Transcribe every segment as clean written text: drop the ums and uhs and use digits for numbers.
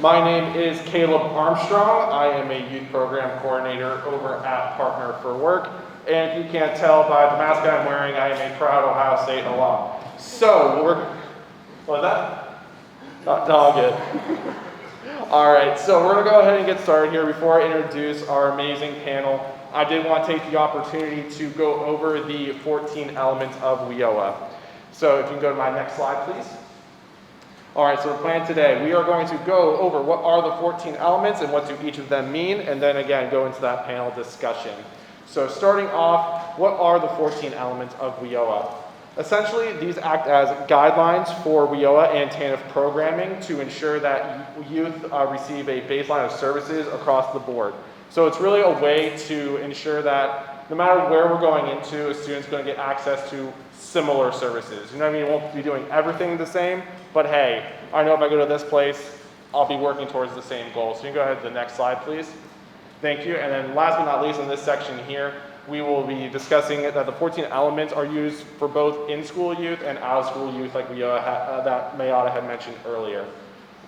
My name is Caleb Armstrong. I am a youth program coordinator over at Partner for Work. And if you can't tell by the mask I'm wearing, I am a proud Ohio State alum. So, what was that? No, I'm good. All right, so we're gonna go ahead and get started here. Before I introduce our amazing panel, I did want to take the opportunity to go over the 14 elements of WIOA. So if you can go to my next slide, please. All right, so the plan today, we are going to go over what are the 14 elements and what do each of them mean, and then again, go into that panel discussion. So starting off, what are the 14 elements of WIOA? Essentially, these act as guidelines for WIOA and TANF programming to ensure that youth receive a baseline of services across the board. So it's really a way to ensure that no matter where we're going into, a student's going to get access to similar services. You know what I mean? We won't be doing everything the same, but hey, I know if I go to this place, I'll be working towards the same goal. So you can go ahead to the next slide, please. Thank you. And then last but not least, in this section here, we will be discussing that the 14 elements are used for both in-school youth and out-of-school youth, like that Mayada had mentioned earlier.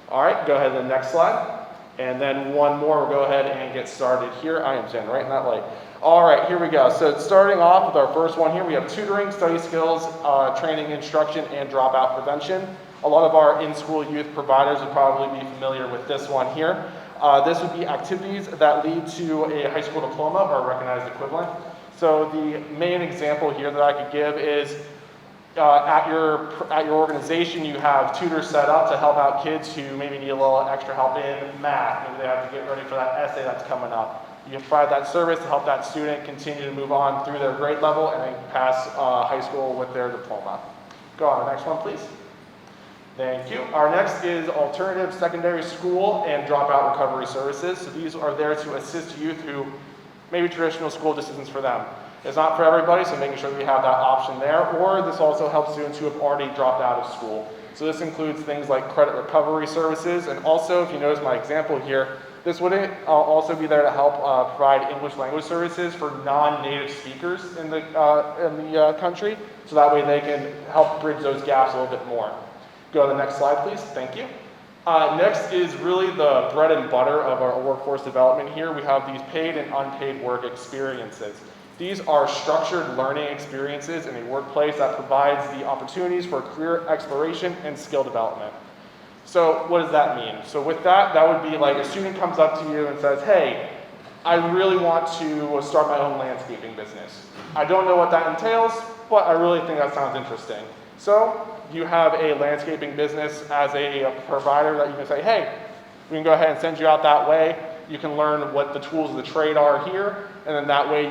All right, go ahead to the next slide. And then one more, we'll go ahead and get started here. I am standing right in that light. All right, here we go. So starting off with our first one here, we have tutoring, study skills, training, instruction, and dropout prevention. A lot of our in-school youth providers would probably be familiar with this one here. This would be activities that lead to a high school diploma or recognized equivalent. So the main example here that I could give is at your organization, you have tutors set up to help out kids who maybe need a little extra help in math. Maybe they have to get ready for that essay that's coming up. You provide that service to help that student continue to move on through their grade level and then pass high school with their diploma. Go on to the next one, please. Thank you. Our next is alternative secondary school and dropout recovery services. So these are there to assist youth who maybe traditional school just isn't for them. It's not for everybody, so making sure we have that option there, or this also helps students who have already dropped out of school. So this includes things like credit recovery services, and also, if you notice my example here, this would also be there to help provide English language services for non-native speakers in the country, so that way they can help bridge those gaps a little bit more. Go to the next slide, please. Thank you. Next is really the bread and butter of our workforce development here. We have these paid and unpaid work experiences. These are structured learning experiences in a workplace that provides the opportunities for career exploration and skill development. So what does that mean? So with that, that would be like a student comes up to you and says, hey, I really want to start my own landscaping business. I don't know what that entails, but I really think that sounds interesting. So you have a landscaping business as a provider that you can say, hey, we can go ahead and send you out that way. You can learn what the tools of the trade are here, and then that way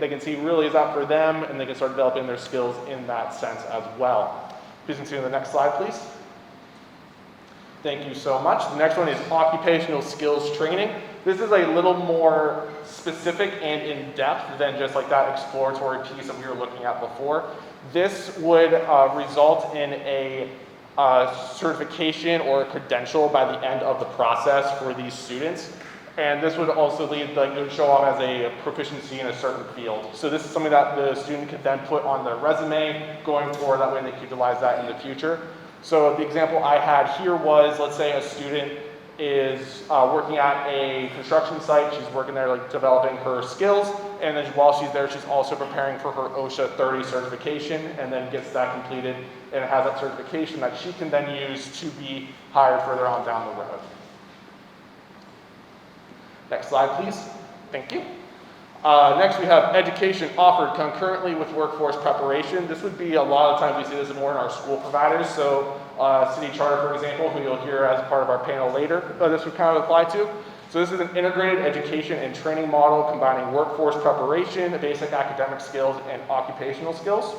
they can see really is that for them, and they can start developing their skills in that sense as well. Please continue to the next slide, please. Thank you so much. The next one is occupational skills training. This is a little more specific and in-depth than just like that exploratory piece that we were looking at before. This would result in a certification or a credential by the end of the process for these students. And this would also lead, like, it would show off as a proficiency in a certain field. So this is something that the student could then put on their resume going forward, that way they could utilize that in the future. So the example I had here was, let's say a student is working at a construction site. She's working there, like, developing her skills, and then while she's there, she's also preparing for her OSHA 30 certification, and then gets that completed, and has that certification that she can then use to be hired further on down the road. Next slide, please. Thank you. Next, we have education offered concurrently with workforce preparation. This would be a lot of times we see this more in our school providers. So City Charter, for example, who you'll hear as part of our panel later, this would kind of apply to. So this is an integrated education and training model combining workforce preparation, basic academic skills, and occupational skills.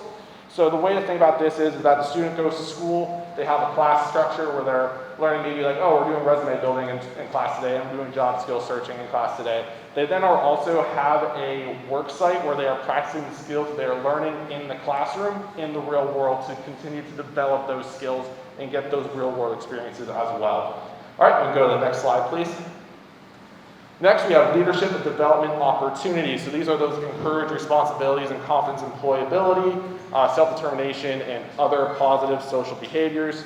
So the way to think about this is that the student goes to school, they have a class structure where they're learning maybe like, oh, we're doing resume building in class today, I'm doing job skill searching in class today. They then also have a work site where they are practicing the skills they are learning in the classroom, in the real world, to continue to develop those skills and get those real world experiences as well. All right, we can go to the next slide, please. Next, we have leadership and development opportunities. So these are those encouraged responsibilities and confidence employability, self-determination, and other positive social behaviors.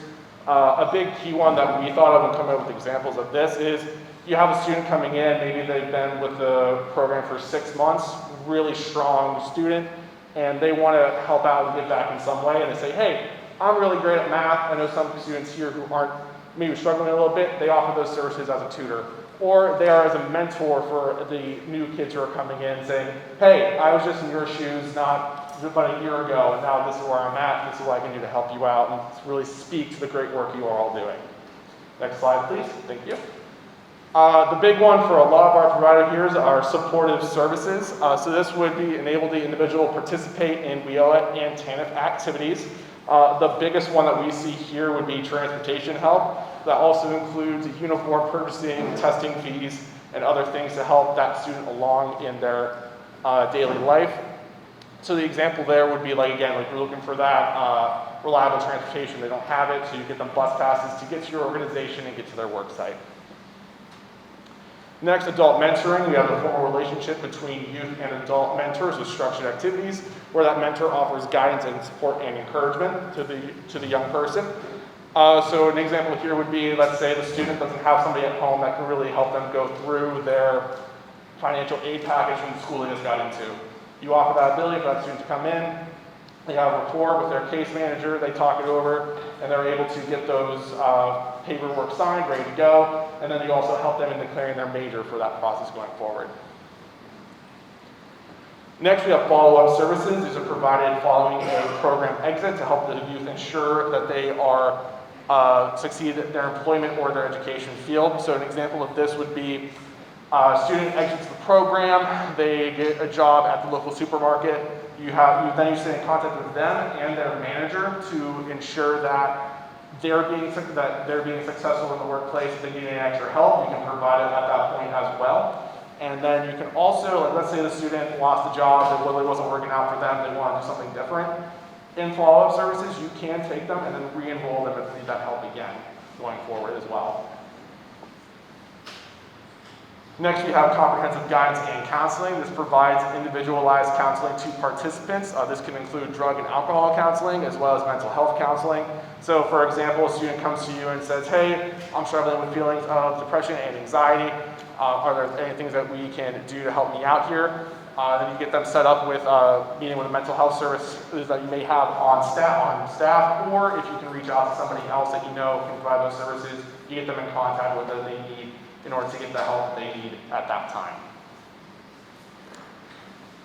A big key one that we thought of and come up with examples of this is you have a student coming in, maybe they've been with the program for 6 months, really strong student, and they want to help out and give back in some way, and they say, hey, I'm really great at math. I know some students here who aren't maybe struggling a little bit, they offer those services as a tutor. Or they are as a mentor for the new kids who are coming in saying, hey, I was just in your shoes not about a year ago, and now this is where I'm at, this is what I can do to help you out, and really speak to the great work you are all doing. Next slide, please. Thank you. The big one for a lot of our provider here is our supportive services. So this would be enable the individual to participate in WIOA and TANF activities. The biggest one that we see here would be transportation help. That also includes uniform purchasing, testing fees, and other things to help that student along in their daily life. So the example there would be like, again, like we're looking for that reliable transportation. They don't have it, so you get them bus passes to get to your organization and get to their work site. Next, adult mentoring. We have a formal relationship between youth and adult mentors with structured activities, where that mentor offers guidance and support and encouragement to the young person. So an example here would be, let's say the student doesn't have somebody at home that can really help them go through their financial aid package from the school they just got into. You offer that ability for that student to come in, they have a rapport with their case manager, they talk it over, and they're able to get those paperwork signed, ready to go, and then you also help them in declaring their major for that process going forward. Next, we have follow-up services. These are provided following a program exit to help the youth ensure that they are succeed in their employment or their education field. So an example of this would be a student exits the program, they get a job at the local supermarket. Then you stay in contact with them and their manager to ensure that they're being successful in the workplace. If they need any extra help, you can provide it at that point as well. And then you can also, like, let's say the student lost a job, it really wasn't working out for them, they want to do something different. In follow-up services, you can take them and then re-enroll them if they need that help again going forward as well. Next, we have comprehensive guidance and counseling. This provides individualized counseling to participants. This can include drug and alcohol counseling as well as mental health counseling. So for example, a student comes to you and says, hey, I'm struggling with feelings of depression and anxiety. Are there any things that we can do to help me out here? Then you get them set up with meeting with a mental health services that you may have on staff, or if you can reach out to somebody else that you know can provide those services, you get them in contact with what they need in order to get the help that they need at that time.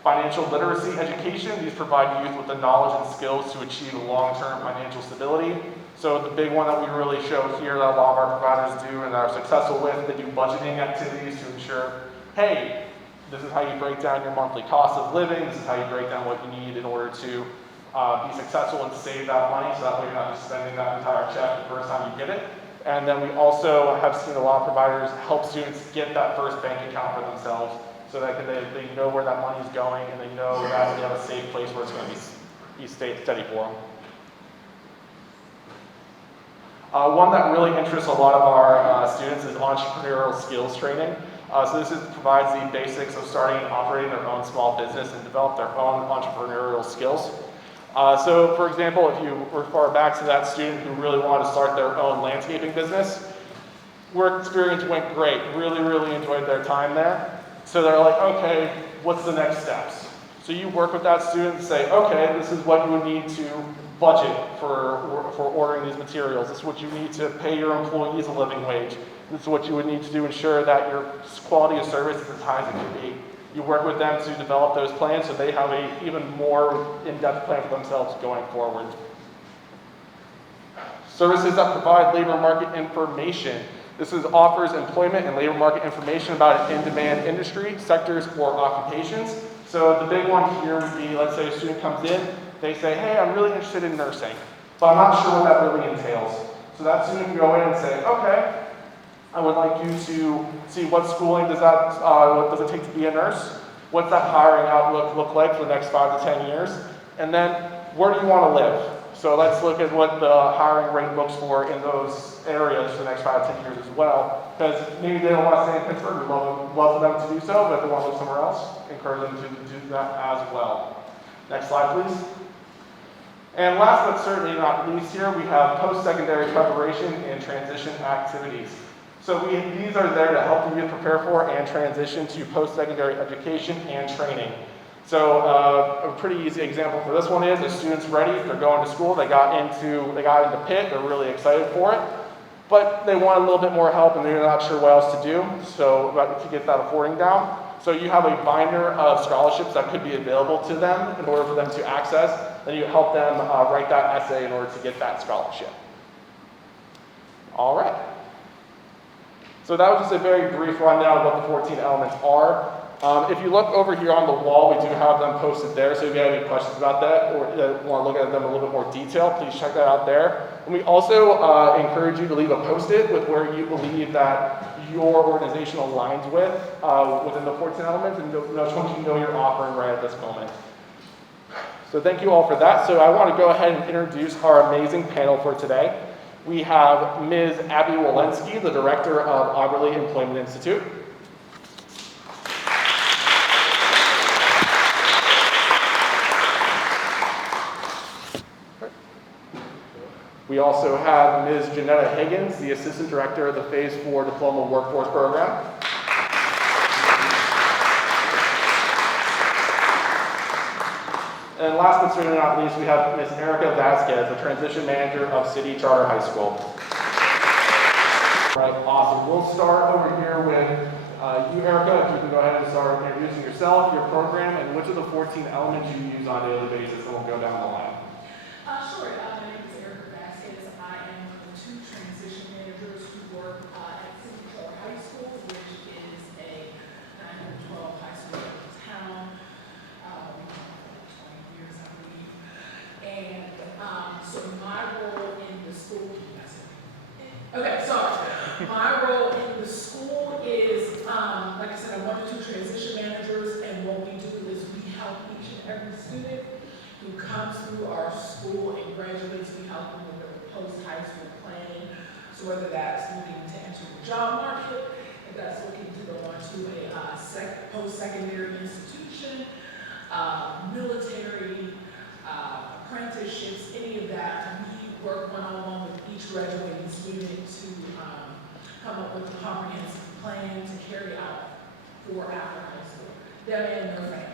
Financial literacy education. These provide youth with the knowledge and skills to achieve long-term financial stability. So the big one that we really show here that a lot of our providers do and are successful with, they do budgeting activities to ensure, hey, this is how you break down your monthly cost of living, this is how you break down what you need in order to be successful and save that money, so that way you're not just spending that entire check the first time you get it. And then we also have seen a lot of providers help students get that first bank account for themselves so that they know where that money is going and they know that they have a safe place where it's going to be steady for them. One that really interests a lot of our students is entrepreneurial skills training. So this provides the basics of starting and operating their own small business and develop their own entrepreneurial skills. So for example, if you refer back to that student who really wanted to start their own landscaping business, work experience went great, really enjoyed their time there. So they're like, okay, what's the next steps? So you work with that student and say, okay, this is what you would need to budget for ordering these materials. This is what you need to pay your employees a living wage. This is what you would need to do ensure that your quality of service is as high as it can be. You work with them to develop those plans so they have an even more in-depth plan for themselves going forward. Services that provide labor market information. This offers employment and labor market information about an in-demand industry, sectors, or occupations. So the big one here would be, let's say a student comes in, they say, hey, I'm really interested in nursing, but I'm not sure what that really entails. So that student can go in and say, okay, I would like you to see what schooling what does it take to be a nurse? What's that hiring outlook look like for the next 5 to 10 years? And then where do you want to live? So let's look at what the hiring rate looks for in those areas for the next 5 to 10 years as well. Because maybe they don't want to stay in Pittsburgh, we'd love them to do so, but if they want to live somewhere else, encourage them to do that as well. Next slide, please. And last but certainly not least here, we have post-secondary preparation and transition activities. So these are there to help the youth prepare for and transition to post-secondary education and training. So a pretty easy example for this one is the student's ready, they're going to school, they got into PIT, they're really excited for it, but they want a little bit more help and they're not sure what else to do, so to get that affording down. So you have a binder of scholarships that could be available to them in order for them to access, then you help them write that essay in order to get that scholarship. All right. So that was just a very brief rundown of what the 14 elements are. If you look over here on the wall, we do have them posted there, so if you have any questions about that or want to look at them in a little bit more detail, please check that out there. And we also encourage you to leave a post-it with where you believe that your organization aligns with within the 14 elements, and which ones you know you're offering right at this moment. So thank you all for that. So I want to go ahead and introduce our amazing panel for today. We have Ms. Abby Walensky, the Director of Auberly Employment Institute. We also have Ms. Janetta Higgins, the Assistant Director of the Phase 4 Diploma Workforce Program. And last but certainly not least, we have Ms. Erica Vasquez, the Transition Manager of City Charter High School. All right, awesome. We'll start over here with you, Erica. If you can go ahead and start introducing yourself, your program, and which of the 14 elements you use on a daily basis, and we'll go down the line. Sure. My name is Erica Vasquez. I am one of the 2 transition managers who work at City Charter High School, which is a 912 high school in town. 20 years, I believe. And so my role in the school, okay, sorry. My role in the school is, like I said, I'm one of the 2 transition managers, and what we do is we help each and every student who comes through our school and graduates. We help them with their post-high school planning. So whether that's looking to enter the job market, if that's looking to go on to a post-secondary institution, military, apprenticeships, any of that, we work one-on-one with each graduating student to come up with a comprehensive plan to carry out for after high school, them and their families.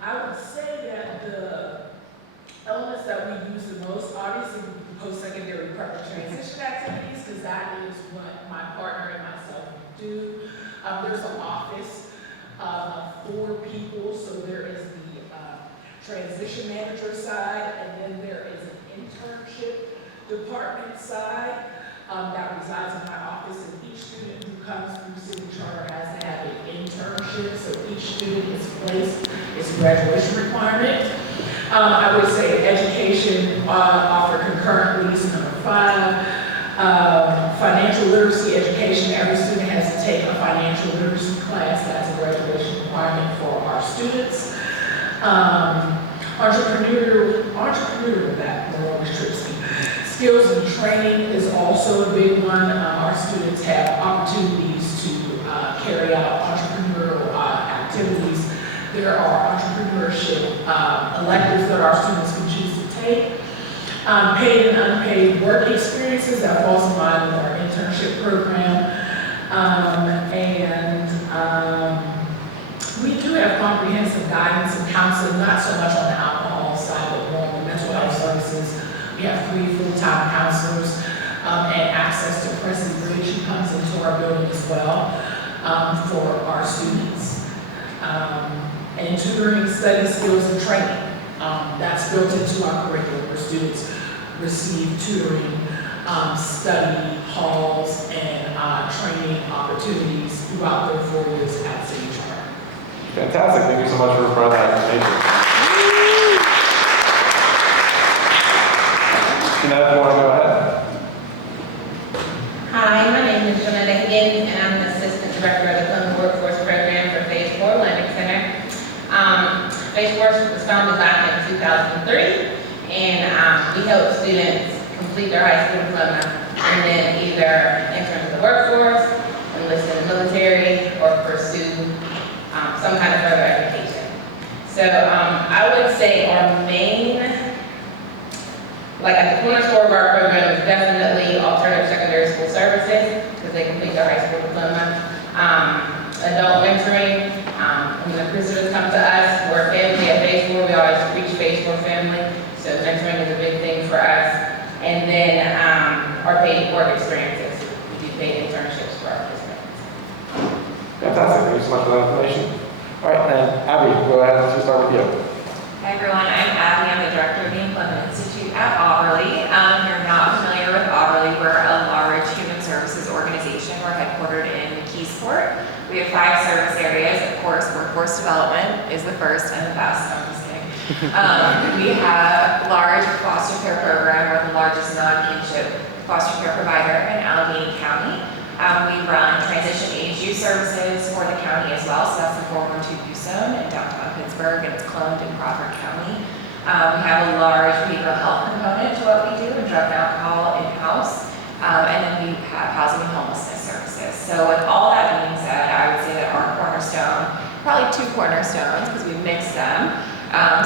I would say that the elements that we use the most, obviously, post-secondary prep and transition activities, because that is what my partner and myself do. There's an office of 4 people, so there is the transition manager side, and then there is an internship department side that resides in my office, and each student who comes through City Charter has to have an internship, so each student is placed, it's a graduation requirement. I would say education offered concurrently is number 5. Financial literacy education, every student has to take a financial literacy class. That's a graduation requirement for our students. Entrepreneurial, that more tricksy. Skills and training is also a big one. Our students have opportunities to carry out entrepreneurial activities. There are entrepreneurship electives that our students can choose to take. Paid and unpaid work experiences, that falls in line with our internship program. We do have comprehensive guidance and counseling, not so much on the alcohol side, but more on the mental health services. We have 3 full-time counselors and access to Presley Bridge, who comes into our building as well for our students. And tutoring, study skills, and training. That's built into our curriculum where students receive tutoring, study halls, and training opportunities throughout their 4 years at City Charter. Fantastic. Thank you so much for providing that information. Jeanette, you want to go ahead? Hi, my name is Janetta Higgins, and I'm the Assistant Director of the Diploma Workforce Program for Phase 4 Learning Center. Phase 4 was founded back in 2003, and we help students complete their high school diploma and then either enter into the workforce, enlist in the military, or pursue some kind of further education. So I would say our main like at the cornerstone of our program is definitely alternative secondary school services, because they complete their high school diploma. Adult mentoring, when the visitors come to us, we're a family at Phase 4, we always preach Phase 4 family, so mentoring is a big thing for us. And then our paid work experiences, we do paid internships for our participants. Fantastic, thank you so much for that information. All right, and Abby, go ahead, let's just start with you. Hi everyone, I'm Abby, I'm the director of the Employment Institute at Auberly. If you're not familiar with Auberly, we're a large human services organization. We're headquartered in Keysport. We have 5 service areas. Of course, workforce development is the first and the best. I'm just kidding. We have a large foster care program. We're the largest non-kinship foster care provider in Allegheny County. We run transition age youth services for the county as well, so that's the 412 Youth Zone in downtown Pittsburgh, and it's cloned in Crawford County. We have a large behavioral health component to what we do, and drug and alcohol in-house, and then we have housing and homelessness services. So with all that being said, I would say that our cornerstone, probably 2 cornerstones, because we mix them,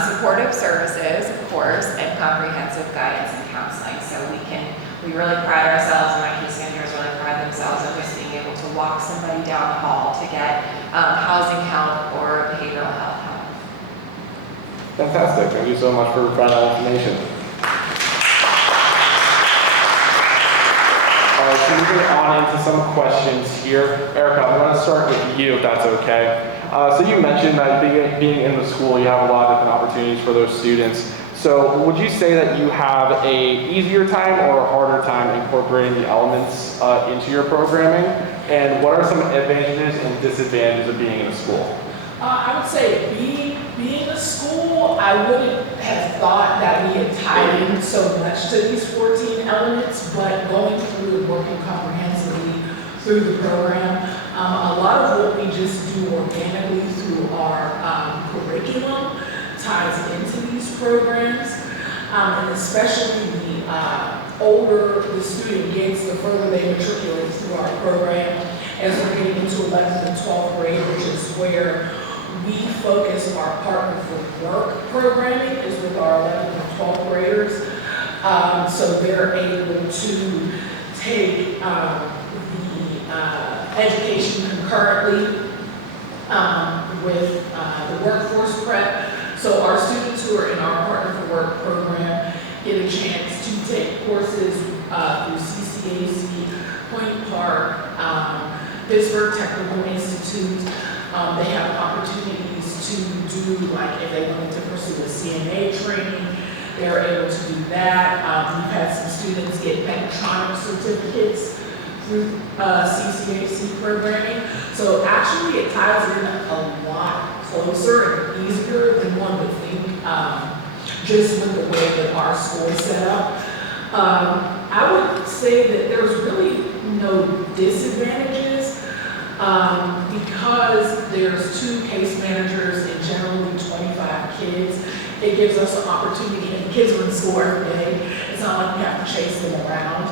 supportive services, of course, and comprehensive guidance and counseling. So we really pride ourselves, and my case managers really pride themselves on just being able to walk somebody down the hall to get housing help or behavioral health help. Fantastic, thank you so much for providing that information. All right, so moving on into some questions here. Erica, I'm going to start with you, if that's okay. So you mentioned that being in the school, you have a lot of different opportunities for those students. So would you say that you have a easier time or a harder time incorporating the elements into your programming? And what are some advantages and disadvantages of being in a school? I would say being a school, I wouldn't have thought that we had tied in so much to these 14 elements, but going through and working comprehensively through the program, a lot of what we just do organically through our curriculum ties into these programs, and especially the older the student gets, the further they matriculate through our program. As we're getting into 11th and 12th grade, which is where we focus our Partner for Work programming, is with our 11th and 12th graders. So they're able to take the education concurrently with the workforce prep. So our students who are in our Partner for Work program get a chance to take courses through CCAC, Point Park, Pittsburgh Technical Institute. They have opportunities to do, like if they wanted to pursue a CNA training, they're able to do that. We've had some students get mechatronic certificates through CCAC programming. So actually it ties in a lot closer and easier than one would think, just with the way that our school is set up. I would say that there's really no disadvantages because there's 2 case managers and generally 25 kids. It gives us an opportunity, and the kids are in school every day. It's not like we have to chase them around.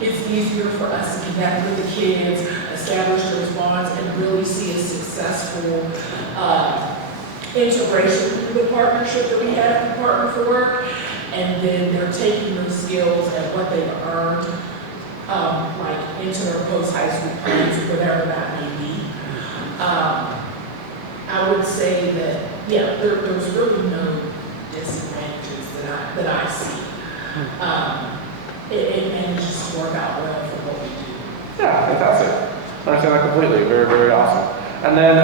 It's easier for us to connect with the kids, establish those bonds, and really see a successful integration into the partnership that we have in Partner for Work. And then they're taking those skills and what they've earned, like into their post-high school plans, whatever that may be. I would say that, yeah, there's really no disadvantages that I see. It manages to work out well for what we do. Yeah, fantastic. I understand that completely. Very, very awesome. And then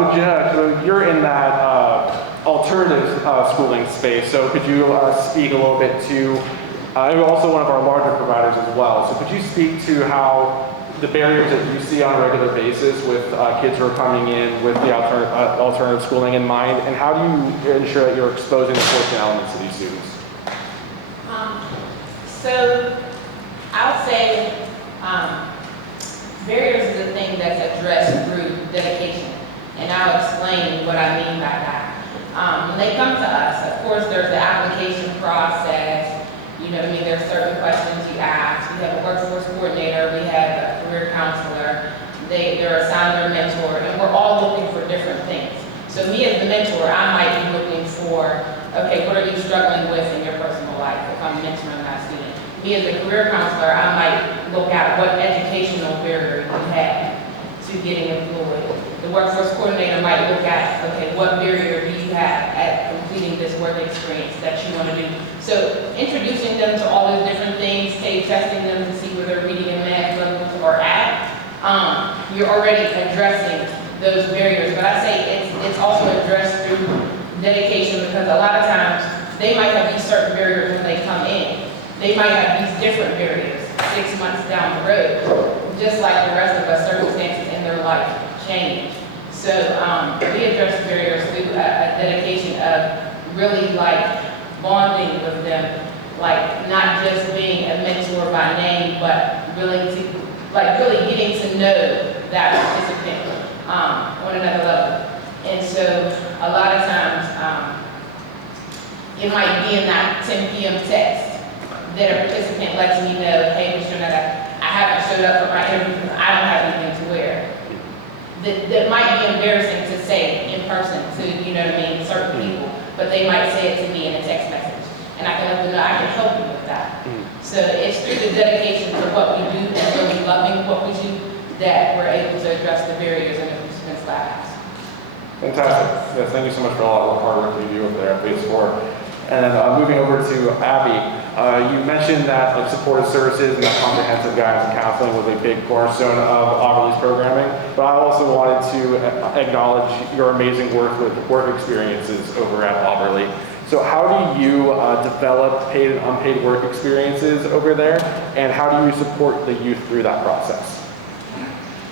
with Jenna, so you're in that alternative schooling space. So could you speak a little bit to, you're also one of our larger providers as well. So could you speak to how the barriers that you see on a regular basis with kids who are coming in with the alternative schooling in mind, and how do you ensure that you're exposing the 14 elements to these students? So I would say barriers is a thing that's addressed through dedication, and I'll explain what I mean by that. When they come to us, of course, there's the application process. You know what I mean? There are certain questions you ask. We have a workforce coordinator. We have a career counselor. They're assigned their mentor, and we're all looking for different things. So me as the mentor, I might be looking for, okay, what are you struggling with in your personal life? like if I'm mentoring that student. Me as a career counselor, I might look at what educational barrier you have to getting employed. The workforce coordinator might look at, okay, what barrier do you have at completing this work experience that you want to do? So introducing them to all those different things, say testing them to see where their reading and math levels are at, you're already addressing those barriers. But I say it's also addressed through dedication, because a lot of times they might have these certain barriers when they come in. They might have these different barriers 6 months down the road. Just like the rest of us, circumstances in their life change. So we address barriers through a dedication of really like bonding with them, like not just being a mentor by name, but really getting to know that participant on another level. And so a lot of times it might be in that 10 p.m. text that a participant lets me know, hey, Mr. Netta, I haven't showed up for my interview because I don't have anything to wear. That might be embarrassing to say in person to, you know what I mean, certain people, but they might say it to me in a text message. And I can let them know I can help you with that. So it's through the dedication to what we do and really loving what we do that we're able to address the barriers in the participants' lives. Fantastic. Yes, thank you so much for all the hard work you do over there at Phase 4. And then moving over to Abby, you mentioned that like supportive services and that comprehensive guidance and counseling was a big cornerstone of Auberly's programming, but I also wanted to acknowledge your amazing work with work experiences over at Auberly. So how do you develop paid and unpaid work experiences over there, and how do you support the youth through that process?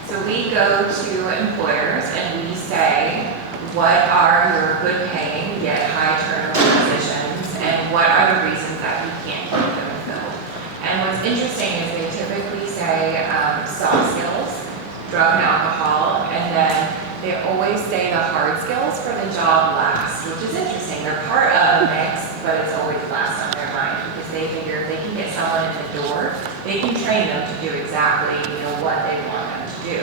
So we go to employers and we say, what are your good paying yet high turnover positions, and what are the reasons that you can't keep them filled? And what's interesting is they typically say soft skills, drug and alcohol, and then they always say the hard skills for the job last, which is interesting. They're part of the mix, but it's always last on their mind because they figure if they can get someone in the door, they can train them to do exactly what they want them to do.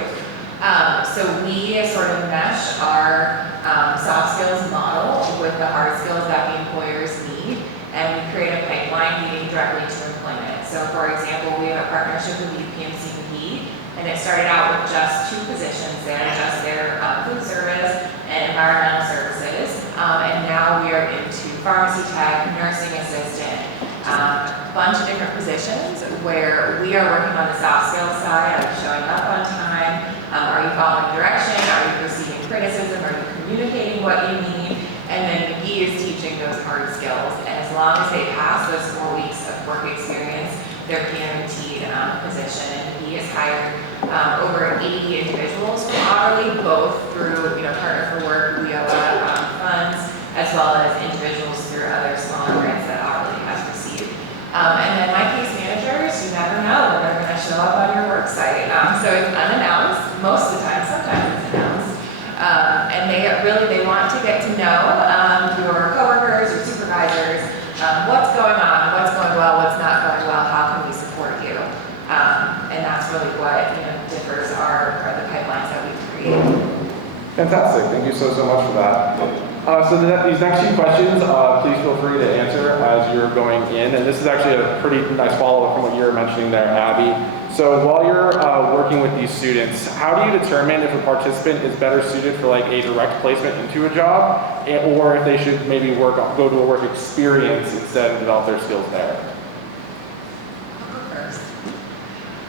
So we sort of mesh our soft skills model with the hard skills that the employers need, and we create a pipeline leading directly to employment. So for example, we have a partnership with UPMCP, and it started out with just 2 positions there, just their food service and environmental services, and now we are into pharmacy tech, nursing assistant, a bunch of different positions where we are working on the soft skills side of showing up on time. Are you following direction? Are you receiving criticism? Are you communicating what you need? And then he is teaching those hard skills. And as long as they pass those 4 weeks of work experience, they're guaranteed a position. And he has hired over 80 individuals from Auberly, both through Partner for Work, WIOA funds, as well as individuals through other smaller grants that Auberly has received. And then my case managers, you never know when they're going to show up on your work site. So it's unannounced most of the time. Sometimes it's announced. And they want to get to know your coworkers or supervisors, what's going on, what's going well, what's not going well, how can we support you? And that's really what differs are the pipelines that we create. Fantastic. Thank you so much for that. So these next few questions, please feel free to answer as you're going in. And this is actually a pretty nice follow-up from what you were mentioning there, Abby. So while you're working with these students, how do you determine if a participant is better suited for like a direct placement into a job, or if they should maybe go to a work experience instead and develop their skills there? I'll go first.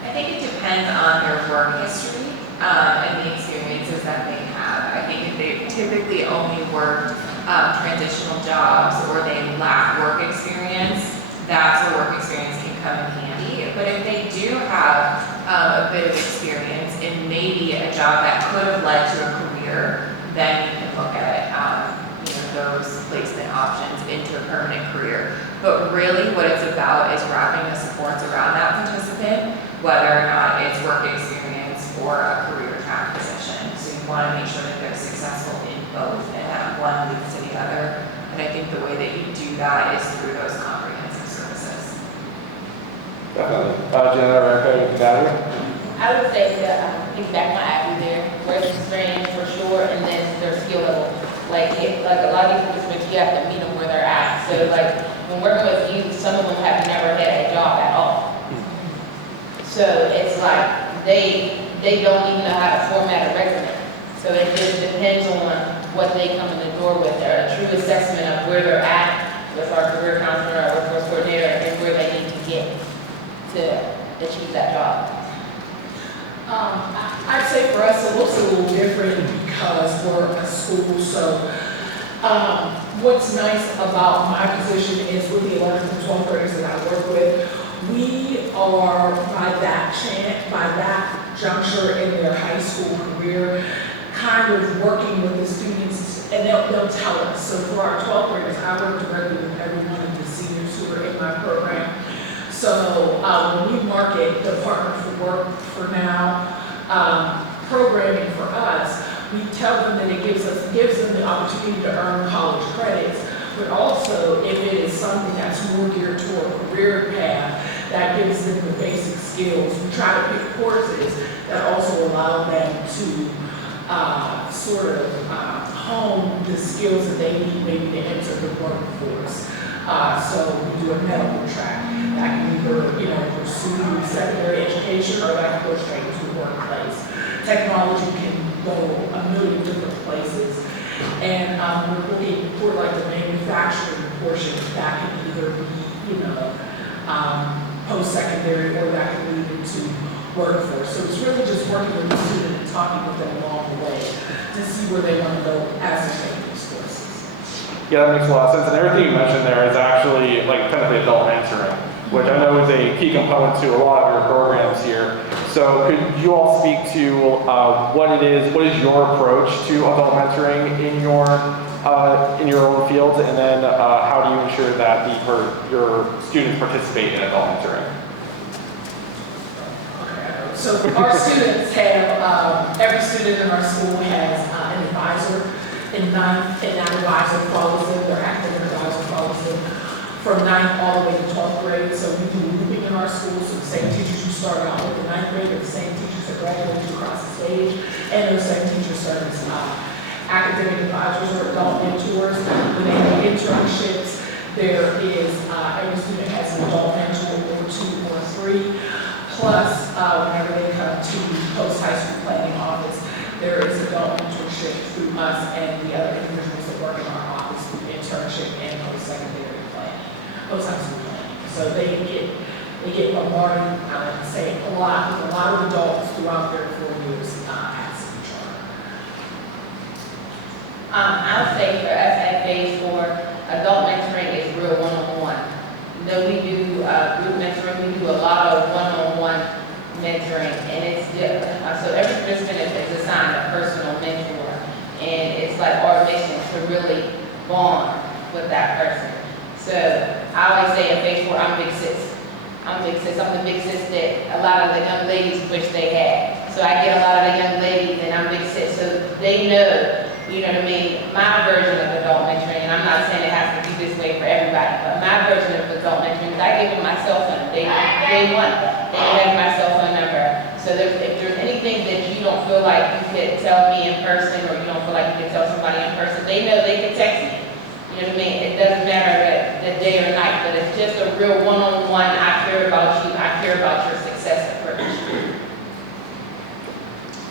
I think it depends on their work history and the experiences that they have. I think if they typically only worked transitional jobs or they lack work experience, that's where work experience can come in handy. But if they do have a bit of experience in maybe a job that could have led to a career, then you can look at those placement options into a permanent career. But really what it's about is wrapping the supports around that participant, whether or not it's work experience or a career track position. So you want to make sure that they're successful in both and that one leads to the other. And I think the way that you do that is through those comprehensive services. Definitely. Jenna, Erica, you can add here? I would say that piggyback my Abby there, work experience for sure, and then their skill level. Like, like a lot of these participants, you have to meet them where they're at. So like, when working with youth, some of them have never had a job at all. So it's like, they don't even know how to format a resume. So it just depends on what they come in the door with, or a true assessment of where they're at with our career counselor, our workforce coordinator, and where they need to get to achieve that job. I'd say for us, it looks a little different because we're a school. So what's nice about my position is with the 11th and 12th graders that I work with, we are by that juncture in their high school career, kind of working with the students, and they'll tell us. So for our 12th graders, I work directly with every one of the seniors who are in my program. So when we market the Partner for Work for Now programming for us, we tell them that it gives them the opportunity to earn college credits, but also if it is something that's more geared toward a career path, that gives them the basic skills. We try to pick courses that also allow them to sort of hone the skills that they need maybe to enter the workforce. So we do a medical track that can either, pursue secondary education or that can go straight to the workplace. Technology can go a million different places. And we're looking for like the manufacturing portion that can either be, post-secondary or that can lead into workforce. So it's really just working with the student and talking with them along the way to see where they want to go as they take these courses. Yeah, that makes a lot of sense. And everything you mentioned there is actually like kind of the adult mentoring, which I know is a key component to a lot of your programs here. So could you all speak to what is your approach to adult mentoring in your own fields, and then how do you ensure that your students participate in adult mentoring? So our students have, every student in our school has an advisor, and that advisor follows them, their academic advisor follows them from 9th all the way to 12th grade. So we do looping in our school, so the same teachers who start out with the 9th grade are the same teachers that graduate across the stage, and those same teachers serve as academic advisors or adult mentors. When they do internships, there is, every student has an adult mentor or 2 or 3. Plus, whenever they come to the post-high school planning office, there is adult mentorship through us and the other individuals that work in our office through internship and post-secondary planning, post-high school planning. So they get bombarded, I would say, a lot of adults throughout their 4 years at City Charter. I would say for us at Phase 4, adult mentoring is real one-on-one. Though we do group mentoring, we do a lot of one-on-one mentoring, and it's different. So every participant is assigned a personal mentor, and it's like our mission to really bond with that person. So I always say in Phase 4, I'm big sis. I'm the big sis that a lot of the young ladies wish they had. So I get a lot of the young ladies, and I'm big sis, so they know, my version of adult mentoring, and I'm not saying it has to be this way for everybody, but my version of adult mentoring is I give them my cell phone. Day one, they have my cell phone number. So if there's anything that you don't feel like you could tell me in person, or you don't feel like you could tell somebody in person, they know they can text me. You know what I mean? It doesn't matter the day or night, but it's just a real one-on-one, I care about you, I care about your success approach.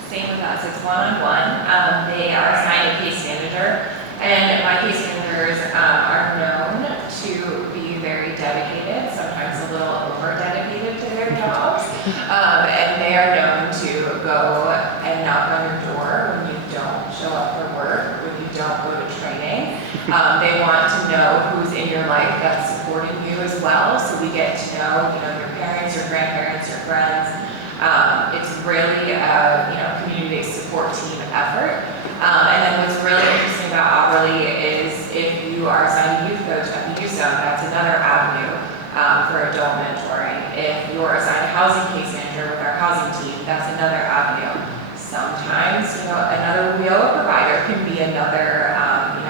Same with us, it's one-on-one. They are assigned a case manager, and my case managers are known to be very dedicated, sometimes a little over-dedicated to their jobs, and they are known to go and knock on your door when you don't show up for work, when you don't go to training. They want to know who's in your life that's supporting you as well, so we get to know, your parents, your grandparents, your friends. It's really a community-based support team effort. And then what's really interesting about Auberly is if you are assigned a youth coach at the youth zone, that's another avenue for adult mentoring. If you're assigned a housing case manager with our housing team, that's another avenue. Sometimes, another WIOA provider can be another,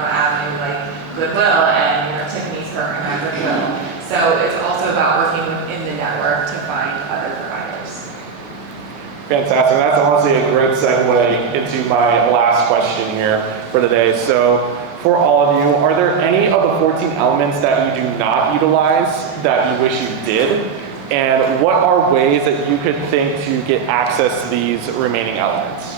avenue like Goodwill and, Tiffany's program at Goodwill. So it's also about working within the network to find other providers. Fantastic. That's honestly a great segue into my last question here for the day. So for all of you, are there any of the 14 elements that you do not utilize that you wish you did? And what are ways that you could think to get access to these remaining elements?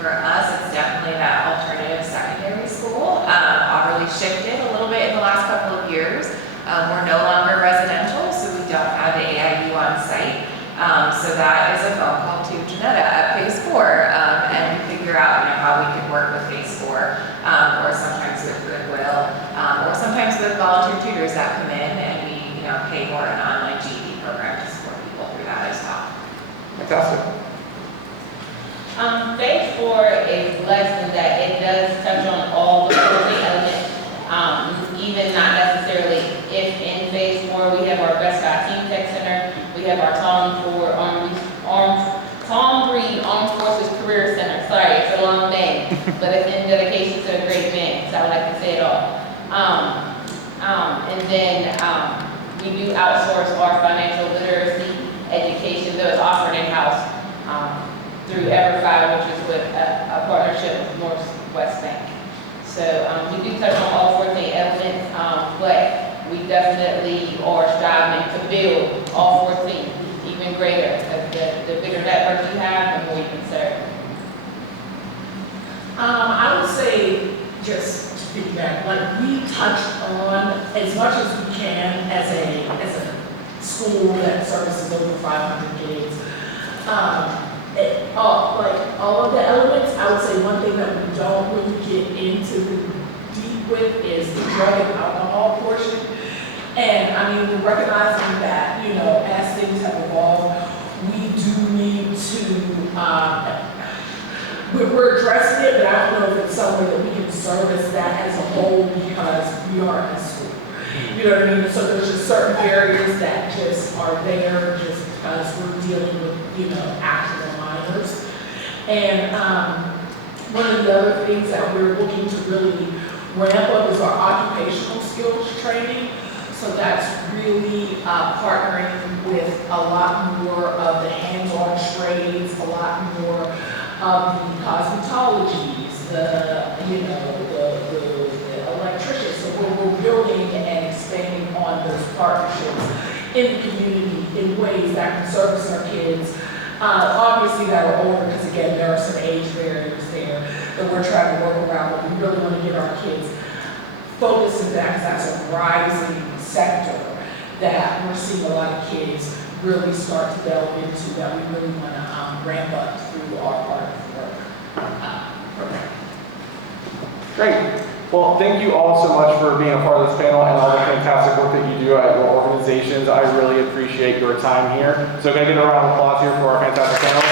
For us, it's definitely that alternative secondary school. Auberly shifted a little bit in the last couple of years. We're no longer residential, so we don't have the AIU on site. So that is a phone call to Janetta at Phase 4, and we figure out how we can work with Phase 4, or sometimes with Goodwill, or sometimes with volunteer tutors that come in, and we pay for an online GED program to support people through that as well. Fantastic. Phase 4 is blessed in that it does touch on all the 14 elements, even not necessarily if in Phase 4 we have our Best Guy Team Tech Center, we have our Tom Breed Armed Forces Career Center. Sorry, it's a long name, but it's in dedication to a great man, so I would like to say it all. And then we do outsource our financial literacy education that is offered in-house through EverFi, which is with a partnership with Northwest Bank. So we do touch on all 14 elements, but we definitely are striving to build all 14 even greater. The bigger network you have, the more you can serve. I would say, just to piggyback, like we touched on as much as we can as a school that services over 500 kids. Like all of the elements, I would say one thing that we don't really get into deep with is the drug and alcohol portion. And I mean, we're recognizing that, as things have evolved, we do need to, we're addressing it, but I don't know if it's somewhere that we can service that as a whole because we are a school. You know what I mean? So there's just certain barriers that just are there just because we're dealing with, actual minors. And one of the other things that we're looking to really ramp up is our occupational skills training. So that's really partnering with a lot more of the hands-on trades, a lot more of the cosmetologies, the electricians. So we're building and expanding on those partnerships in the community in ways that can service our kids. Obviously that are older, because again, there are some age barriers there that we're trying to work around, but we really want to get our kids focused in that, because that's a rising sector that we're seeing a lot of kids really start to delve into, that we really want to ramp up through our part of the work program. Great. Well, thank you all so much for being a part of this panel and all the fantastic work that you do at your organizations. I really appreciate your time here. So can I get a round of applause here for our fantastic panel?